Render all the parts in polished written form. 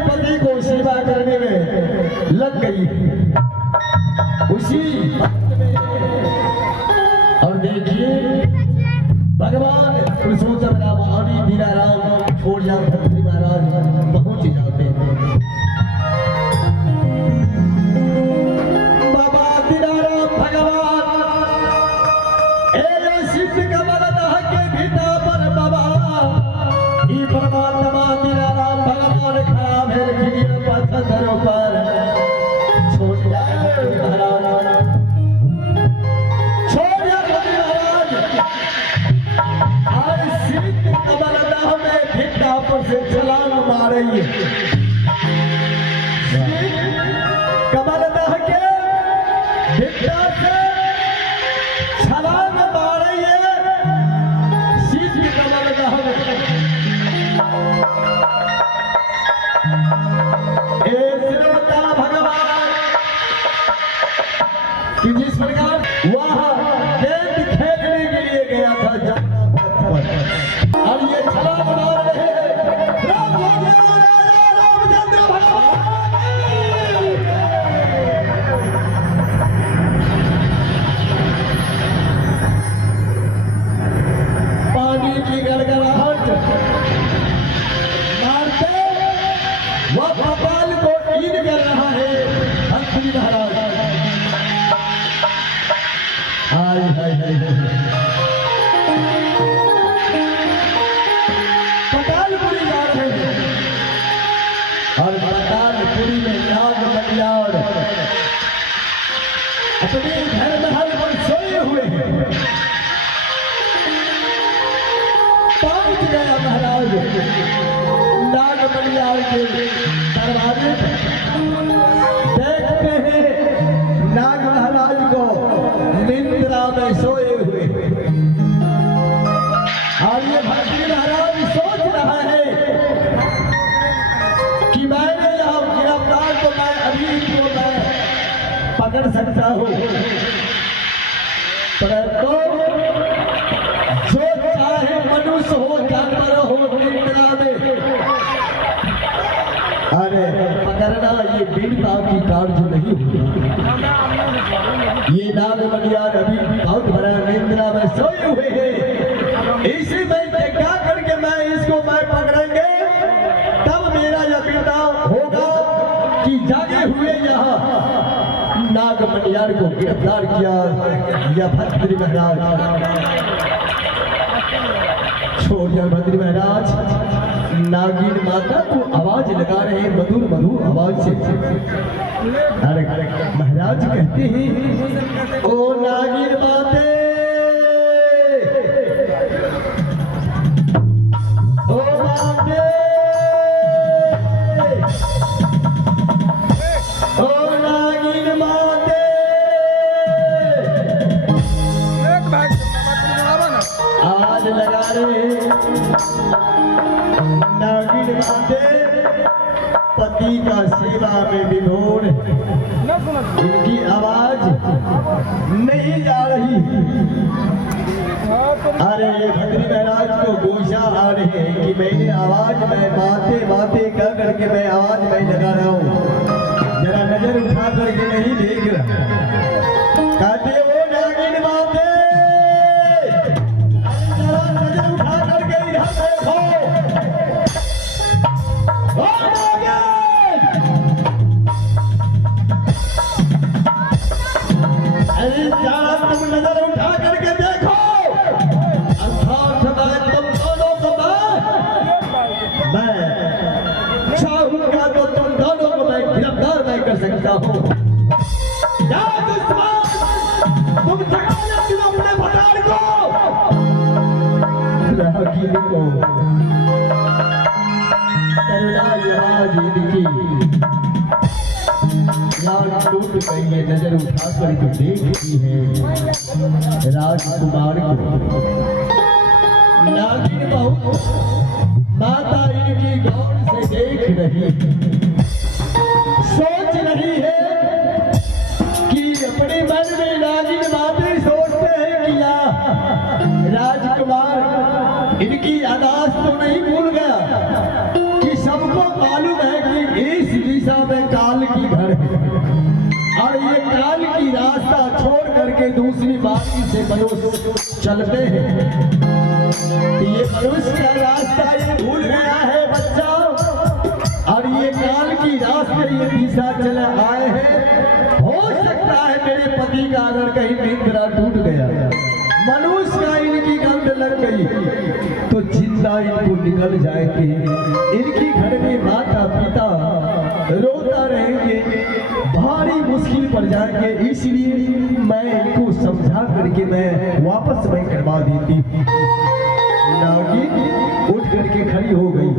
पति को सेवा करने में लग गई उसी वक्त में। और देखिए भगवान पुरुषोत्तम राम हरि दीना राम छोड़ जा भद्री महाराज पहुंच जाते हैं। बाबा दीना राम भगवान सिद्ध कमल के भीता पर बाबा ई परमात्मा दीना राम भगवान खड़ा है पत्थरों पर छोड़ जाए महाराज, छोड़ जाए महाराज। आज सिद्ध कमल में भीता पर से छलांग मार रही है। कमल के भीता से छलांग मार रही है सिद्ध कमल भगवान कि जिस प्रकार वह गेंद खेलने के लिए गया था अब ये छलांग मार रहे हैं रामचंद्र भगवान। पानी की गड़गड़ाहट मारते वह भगवान को ईद कर रहा है भक्ति महाराज। हाय हाय हाय पतालपुरी जा रहे हैं और पतालपुरी में नाग मलियार अपने घर महल पर सोए हुए हैं। पहुंच गया महाराज नाग मलियार के दरवाजे पर। देखते हैं नाग महाराज को निद्रा में सोए हुए और ये भक्ति महाराज सोच रहा है कि मैंने यहाँ गिरफ्तार को मैं अभी को मैं पकड़ सकता हूँ, परंतु जो चाहे मनुष्य हो जानवर हो निद्रा में अरे पकड़ना ये बीड़ता की कार्य नहीं होगा। ये नाग मलियार अभी बहुत बड़ा निद्रा में सोए हुए हैं। इसी में क्या करके मैं इसको मैं पकड़ेंगे तब मेरा यकीन होगा कि जागे हुए यहाँ नाग मलियार को गिरफ्तार किया या भद्री महाराज। छोड़ जा भद्री महाराज। नागिन माता को आवाज लगा रहे हैं मधुर मधुर आवाज से। अरे महाराज कहते हैं ओ नागिन माते ओ माते ओ नागिन माते आज लगा रहे नागिन माते पति का सेवा में विभोर इनकी आवाज नहीं जा रही। अरे ये भद्री महाराज को गोशा आ रहे हैं कि मेरी आवाज मैं माते माते कर करके मैं आवाज मैं लगा रहा हूँ, जरा नजर उठा करके नहीं देख रहा। कहते वो नागिन माते जरा नजर उठा करके इधर देखो। अरे जरा तुम नजर उठा करके देखो। अर्थात मैं तुम दोनों को मैं चाहूंगा तो तुम दोनों को मैं गिरफ्तार मैं कर सकता हूँ। तुम जगाया तुम अपने भटार को करुणा आवाज इनकी लाल टूट गई है। नजर उठा कर के देखती है राजकुमार को। नागिन बहू माता इनकी गौर से देख रही है, सोच रही है कि अपने मन में नागिन माते सोचते हैं कि राजकुमार इनकी यादाश्त तो नहीं भूल गया कि सबको मालूम है कि दिशा में काल की घर है और ये काल की रास्ता छोड़ करके दूसरी बारी से मनुष्य चलते हैं। ये मनुष्य का रास्ता ये भूल गया है बच्चा, और ये काल की रास्ते ये दिशा चले आए हैं। हो सकता है मेरे पति का अगर कहीं निंद्रा टूट गया, मनुष्य का इनकी गंध लग गई तो जिंदा इनको निकल जाएंगे। इनकी घर में माता पिता रोता रहेंगे, भारी मुश्किल पड़ जाएंगे। इसलिए मैं इनको समझा करके मैं वापस मैं करवा देती हूँ। नागिन उठ करके खड़ी हो गई,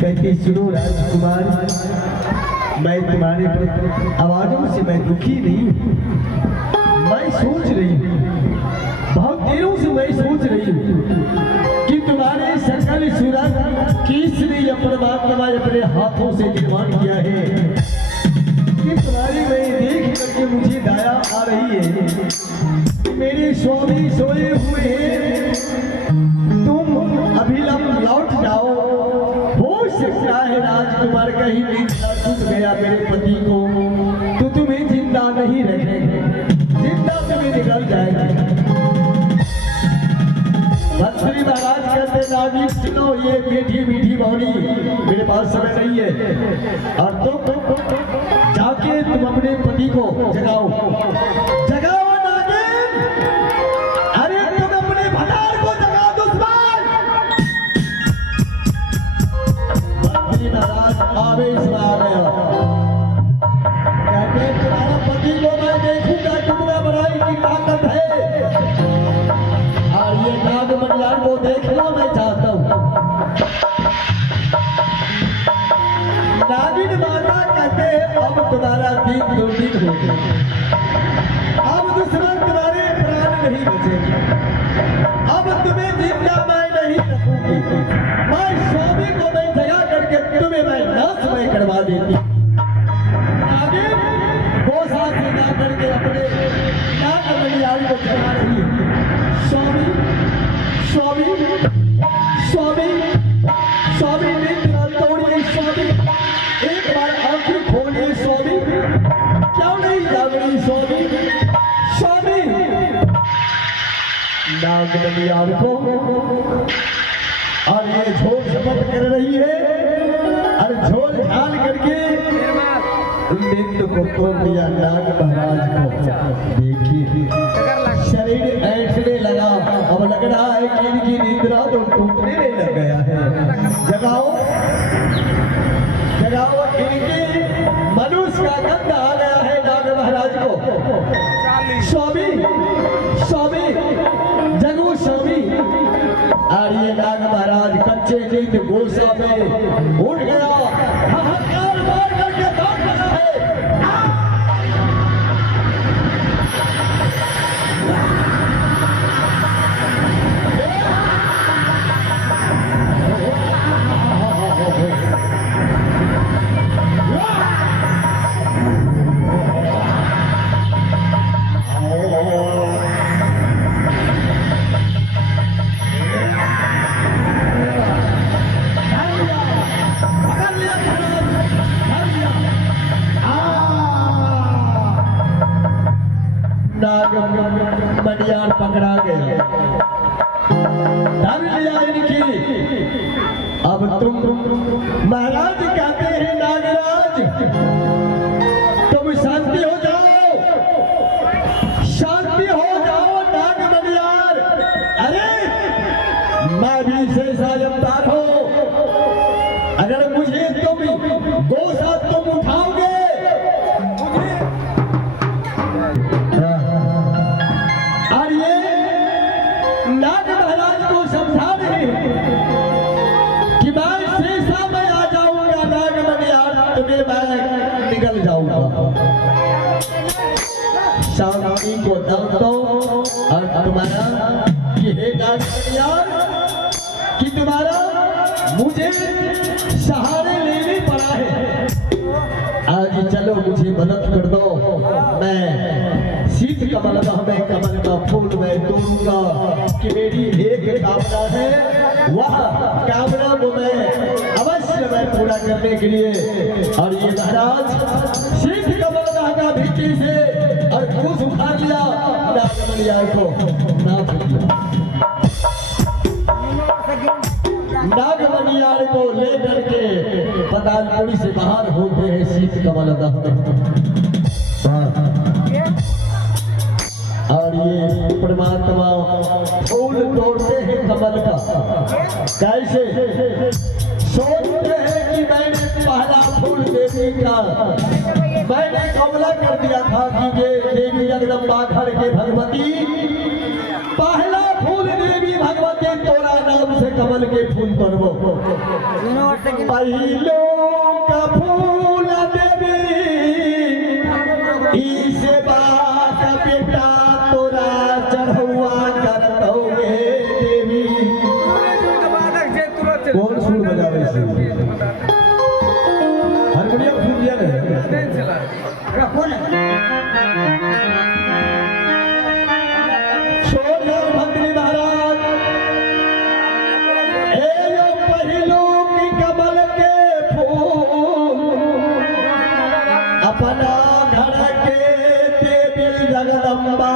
कहती सुनो राजकुमार, मैं तुम्हारे आवाजों से मैं दुखी नहीं हूँ। मैं सोच रही हूँ, बहुत देरों से मैं सोच रही हूँ कि तुम्हारे सकल सूरत किसने या परमात्मा अपने हाथों से निर्माण किया है कि तुम्हारी मैं देख करके मुझे दया आ रही है। मेरे स्वामी सोए हुए हैं, तुम अभिलंब लौट जाओ। हो सकता है राजकुमार कहीं निंदा टूट गया मेरे पति को तो तुम्हें जिंदा नहीं रखेंगे, जिंदा तुम्हें निकल जाएगा। मंत्री महाराज कहते नागिन सुनो, ये मीठी मीठी वाणी मेरे पास समय नहीं है, और तुम जाके तुम अपने पति को जगाओ। जगाओ नागिन, अरे तुम अपने भतार को जगाओ दुश्मन। मंत्री महाराज आवेश में आ गया, कहते तुम्हारा पति को मैं देखूंगा, तुम्हें बड़ाई की ताकत है और ये नाग मनियार को देखना मैं चाहता हूँ। नागिन माता कहते अब तुम्हारा दिन दो दिन हो गया, अब दुश्मन तुम्हारे प्राण नहीं बचेंगे, अब तुम्हें जिंदा मैं नहीं रखूंगी। मैं स्वामी को मैं जगा करके तुम्हें मैं नाश मैं करवा देती। नागिन गोसा से जा करके अपने नाग मनियार को जगा रही है। स्वामी स्वामी स्वामी स्वामी निंद्रा तोड़िए स्वामी, एक बार आंखें खोलिए स्वामी, क्यों नहीं जाग रही स्वामी। स्वामी नाग मनियार को और ये झोल झपट कर रही है और झोल झाल करके निंद को तोड़ दिया नाग महाराज को। देखिए शरीर ऐठने लगा, अब लग रहा है कि इनकी निंद्रा तो टूटने नहीं लग गया है। जगाओ जगाओ, इनकी मनुष्य का गंध आ गया है नाग महाराज को। स्वामी स्वामी जगो स्वामी। और ये नाग महाराज कच्चे नींद गोसा में उठ गया, हाहाकार मार करके दौड़ रहा है। नाग मनियार पकड़ा गया, धन लिया इनकी। अब तुम महाराज कहते हैं नागराज तुम शांति हो जाओ, शांति हो जाओ नाग मनियार। अरे मैं भी शेषा अवतार हो, अगर मुझे तुम गोसा तुम उठाओगे और ये नाग महाराज को समझा रहे कि मैं शेषा में आ जाऊंगा, नाग मनियार तुम्हें मैं निकल जाऊंगा। शांति को दम दो और तुम्हारा ये नाग मनियार कि तुम्हारा मुझे सहारे लेने पड़ा है। आज चलो मुझे मदद कर दो, मैं शीत कमल में कमल का फूल मैं तोड़ूंगा कि मेरी एक कामना है, वह कामना को मैं अवश्य मैं पूरा करने के लिए। और ये महाराज शीत कमल धागा भिट्टी से और कुछ उखाड़ लिया, नागमणियार को नाप दिया। नागमणियार को लेकर के पतालपुरी से बाहर होते हैं शीत कमल धागा। और ये परमात्मा फूल तोड़ते हैं कमल का। कैसे सोचते हैं कि मैंने पहला फूल देवी का मैंने कमला कर दिया था कि ये देवी जगदम्बा घर के भगवती पहला फूल देवी भगवती तोरा नाम से कमल के फूल तोड़बो। पहलो का फूल देवी इसे बात बेटा कौन सुर बजा रहे हैं? हारमोनियम सुन दिया नहीं? सोनिया भद्री महाराज यो पहिलो की कमल के फूल अपना घर के देवी जगदम्बा